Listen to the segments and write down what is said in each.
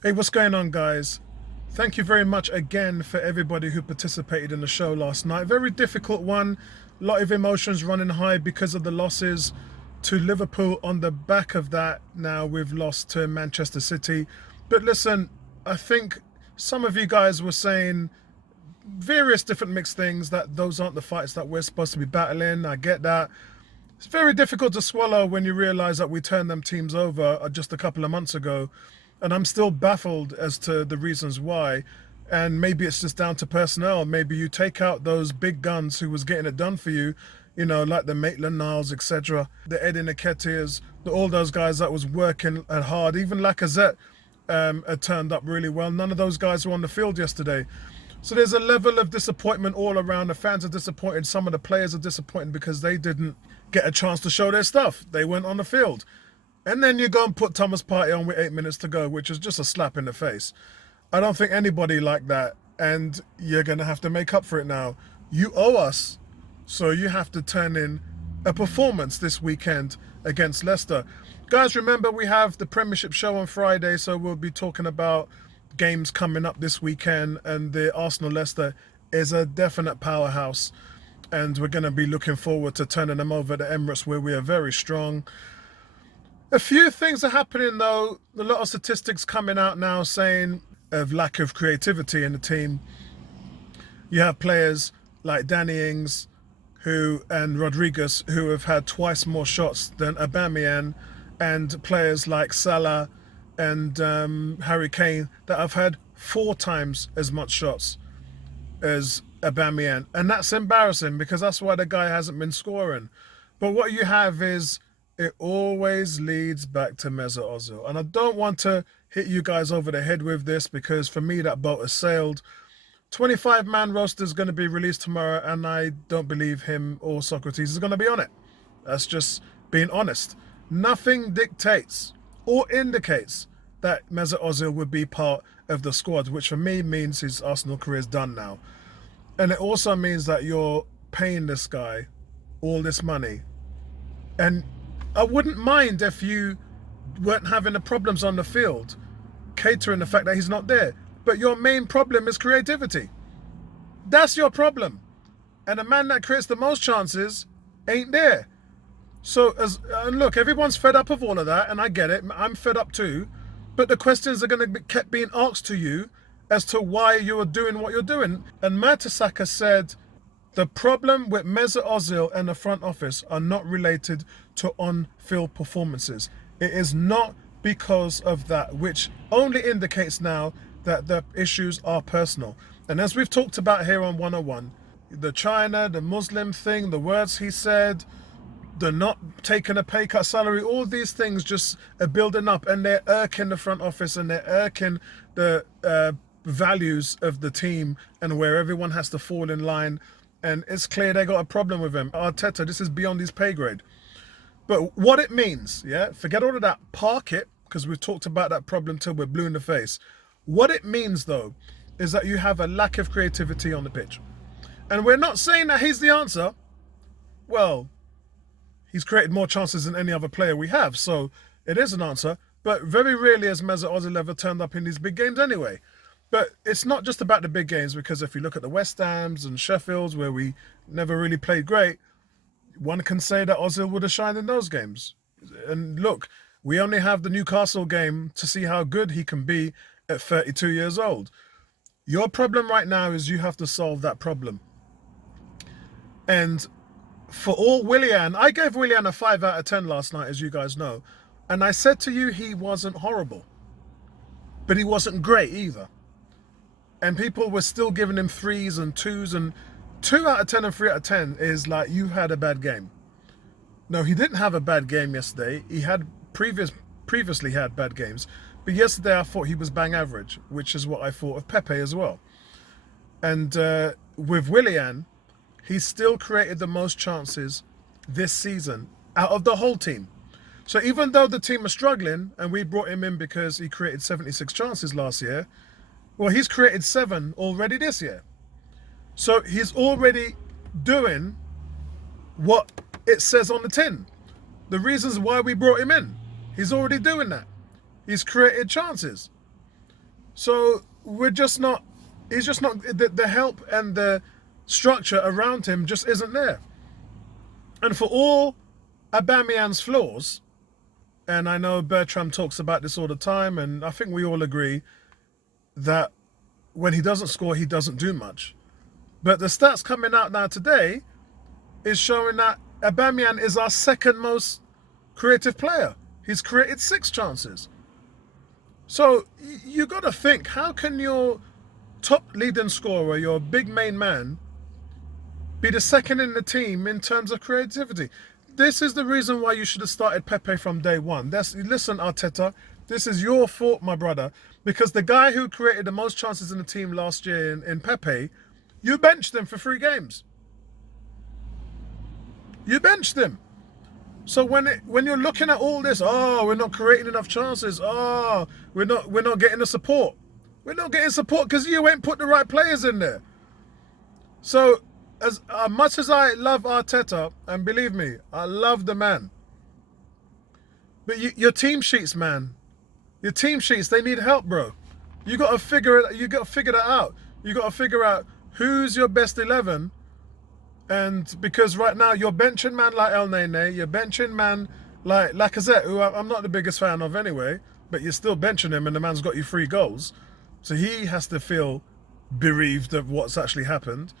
Hey, what's going on, guys? Thank you very much again for everybody who participated in the show last night. Very difficult one. A lot of emotions running high because of the losses to Liverpool. On the back of that, now we've lost to Manchester City. But listen, I think some of you guys were saying various different mixed things that those aren't the fights that we're supposed to be battling. I get that. It's very difficult to swallow when you realize that we turned them teams over just a couple of months ago. And I'm still baffled as to the reasons why. And maybe it's just down to personnel. Maybe you take out those big guns who was getting it done for you, like the Maitland-Niles, etc., the Eddie Nketiahs, all those guys that was working hard. Even Lacazette had turned up really well. None of those guys were on the field yesterday. So there's a level of disappointment all around. The fans are disappointed. Some of the players are disappointed because they didn't get a chance to show their stuff. They weren't on the field. And then you go and put Thomas Partey on with 8 minutes to go, which is just a slap in the face. I don't think anybody liked that. And you're going to have to make up for it now. You owe us. So you have to turn in a performance this weekend against Leicester. Guys, remember we have the Premiership show on Friday. So we'll be talking about games coming up this weekend. And the Arsenal-Leicester is a definite powerhouse. And we're going to be looking forward to turning them over at the Emirates, where we are very strong. A few things are happening, though. A lot of statistics coming out now saying of lack of creativity in the team. You have players like Danny Ings and Rodriguez who have had twice more shots than Aubameyang, and players like Salah and Harry Kane that have had 4 times as much shots as Aubameyang. And that's embarrassing because that's why the guy hasn't been scoring. But what you have is it always leads back to Mesut Ozil. And I don't want to hit you guys over the head with this because for me that boat has sailed. 25-man roster is going to be released tomorrow and I don't believe him or Socrates is going to be on it. That's just being honest. Nothing dictates or indicates that Mesut Ozil would be part of the squad, which for me means his Arsenal career is done now. And it also means that you're paying this guy all this money. And I wouldn't mind if you weren't having the problems on the field, catering the fact that he's not there. But your main problem is creativity. That's your problem. And the man that creates the most chances ain't there. So, look, everyone's fed up of all of that, and I get it. I'm fed up too. But the questions are going to be kept being asked to you as to why you are doing what you're doing. And Mertesacker said, the problem with Mesut Ozil and the front office are not related to on-field performances. It is not because of that, which only indicates now that the issues are personal. And as we've talked about here on 101, the China, the Muslim thing, the words he said, the not taking a pay cut salary, all these things just are building up and they're irking the front office and they're irking the values of the team and where everyone has to fall in line. And it's clear they got a problem with him. Arteta, this is beyond his pay grade. But what it means, forget all of that. Park it, because we've talked about that problem till we're blue in the face. What it means, though, is that you have a lack of creativity on the pitch. And we're not saying that he's the answer. Well, he's created more chances than any other player we have, so it is an answer. But very rarely has Mesut Ozil ever turned up in these big games anyway. But it's not just about the big games, because if you look at the West Hams and Sheffields, where we never really played great, one can say that Ozil would have shined in those games. And look, we only have the Newcastle game to see how good he can be at 32 years old. Your problem right now is you have to solve that problem. And for all Willian, I gave Willian a 5 out of 10 last night, as you guys know. And I said to you he wasn't horrible. But he wasn't great either. And people were still giving him 3s and 2s, and 2 out of 10 and 3 out of 10 is like, you had a bad game. No, he didn't have a bad game yesterday. He had previously had bad games. But yesterday I thought he was bang average, which is what I thought of Pepe as well. And with Willian, he still created the most chances this season out of the whole team. So even though the team are struggling, and we brought him in because he created 76 chances last year, well, he's created 7 already this year. So he's already doing what it says on the tin. The reasons why we brought him in. He's already doing that. He's created chances. So we're just not, he's just not, the help and the structure around him just isn't there. And for all Aubameyang's flaws, and I know Bertram talks about this all the time, and I think we all agree that when he doesn't score, he doesn't do much. But the stats coming out now today is showing that Aubameyang is our second most creative player. He's created 6 chances. So you got to think, how can your top leading scorer, your big main man, be the second in the team in terms of creativity? This is the reason why you should have started Pepe from day one. Listen, Arteta, this is your fault, my brother, because the guy who created the most chances in the team last year in Pepe, you benched him for 3 games. You benched him. So when you're looking at all this, oh, we're not creating enough chances, oh, we're not getting the support. We're not getting support because you ain't put the right players in there. So as much as I love Arteta, and believe me, I love the man, but your team sheets, man, your team sheets, they need help, bro. You got to figure it. You got to figure that out. You got to figure out who's your best 11. And because right now you're benching man like El Nene, you're benching man like Lacazette, who I'm not the biggest fan of anyway, but you're still benching him and the man's got you 3 goals. So he has to feel bereaved of what's actually happened.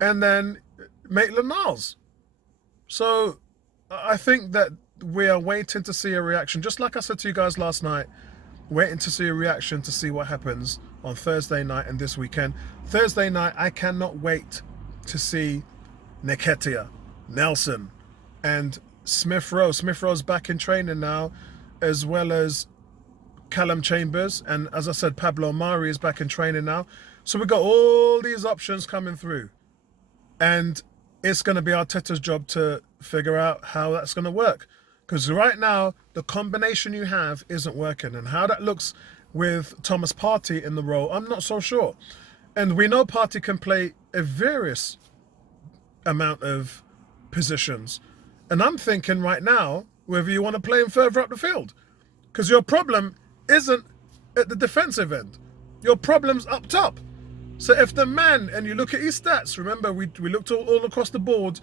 And then Maitland-Niles. So I think that we are waiting to see a reaction. Just like I said to you guys last night, waiting to see a reaction to see what happens on Thursday night and this weekend. Thursday night, I cannot wait to see Nketiah, Nelson, and Smith Rowe. Smith Rowe's back in training now, as well as Callum Chambers. And as I said, Pablo Mari is back in training now. So we've got all these options coming through. And it's going to be Arteta's job to figure out how that's going to work. Because right now, the combination you have isn't working. And how that looks with Thomas Partey in the role, I'm not so sure. And we know Partey can play a various amount of positions. And I'm thinking right now, whether you want to play him further up the field. Because your problem isn't at the defensive end. Your problem's up top. So if the man, and you look at his stats, remember we looked all across the board,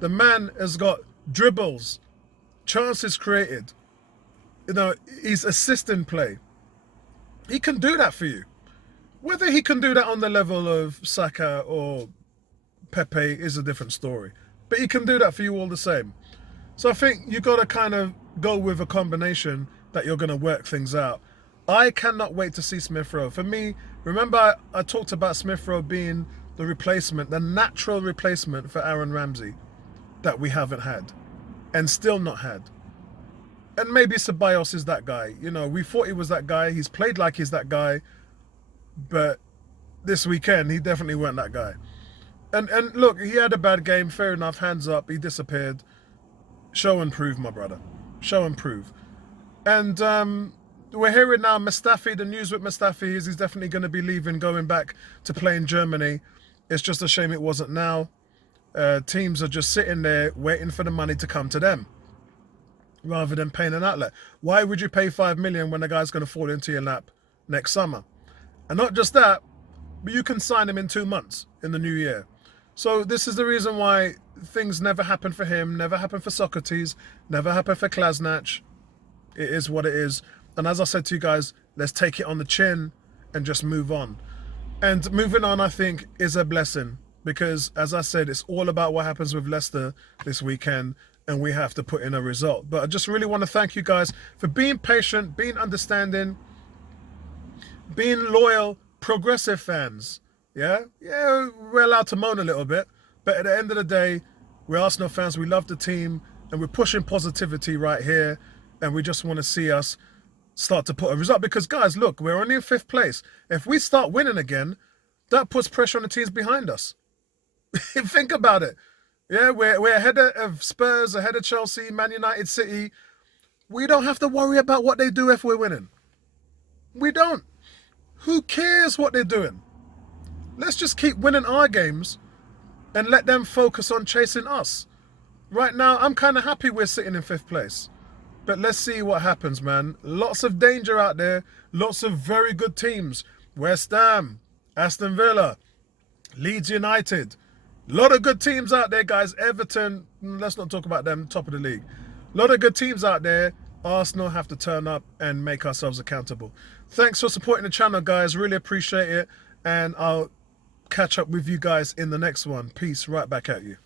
the man has got dribbles, chances created, he's assisting play. He can do that for you. Whether he can do that on the level of Saka or Pepe is a different story. But he can do that for you all the same. So I think you got to kind of go with a combination that you're going to work things out. I cannot wait to see Smith Rowe. For me, remember I talked about Smith Rowe being the replacement, the natural replacement for Aaron Ramsey that we haven't had and still not had. And maybe Ceballos is that guy. We thought he was that guy. He's played like he's that guy. But this weekend, he definitely weren't that guy. And look, he had a bad game. Fair enough. Hands up. He disappeared. Show and prove, my brother. Show and prove. And we're hearing now Mustafi, the news with Mustafi is he's definitely going to be leaving, going back to play in Germany. It's just a shame it wasn't now. Teams are just sitting there waiting for the money to come to them rather than paying an outlet. Why would you pay 5 million when the guy's going to fall into your lap next summer? And not just that, but you can sign him in 2 months in the new year. So this is the reason why things never happen for him, never happen for Socrates, never happen for Klasnach. It is what it is. And as I said to you guys, let's take it on the chin and just move on. And moving on, I think, is a blessing. Because, as I said, it's all about what happens with Leicester this weekend. And we have to put in a result. But I just really want to thank you guys for being patient, being understanding, being loyal, progressive fans. Yeah, we're allowed to moan a little bit. But at the end of the day, we're Arsenal fans. We love the team. And we're pushing positivity right here. And we just want to see us start to put a result. Because, guys, look, we're only in 5th place. If we start winning again, that puts pressure on the teams behind us. Think about it. Yeah, we're ahead of Spurs, ahead of Chelsea, Man United, City. We don't have to worry about what they do if we're winning. We don't. Who cares what they're doing? Let's just keep winning our games and let them focus on chasing us. Right now, I'm kind of happy we're sitting in 5th place. But let's see what happens, man. Lots of danger out there. Lots of very good teams. West Ham, Aston Villa, Leeds United. A lot of good teams out there, guys. Everton, let's not talk about them, top of the league. A lot of good teams out there. Arsenal have to turn up and make ourselves accountable. Thanks for supporting the channel, guys. Really appreciate it. And I'll catch up with you guys in the next one. Peace right back at you.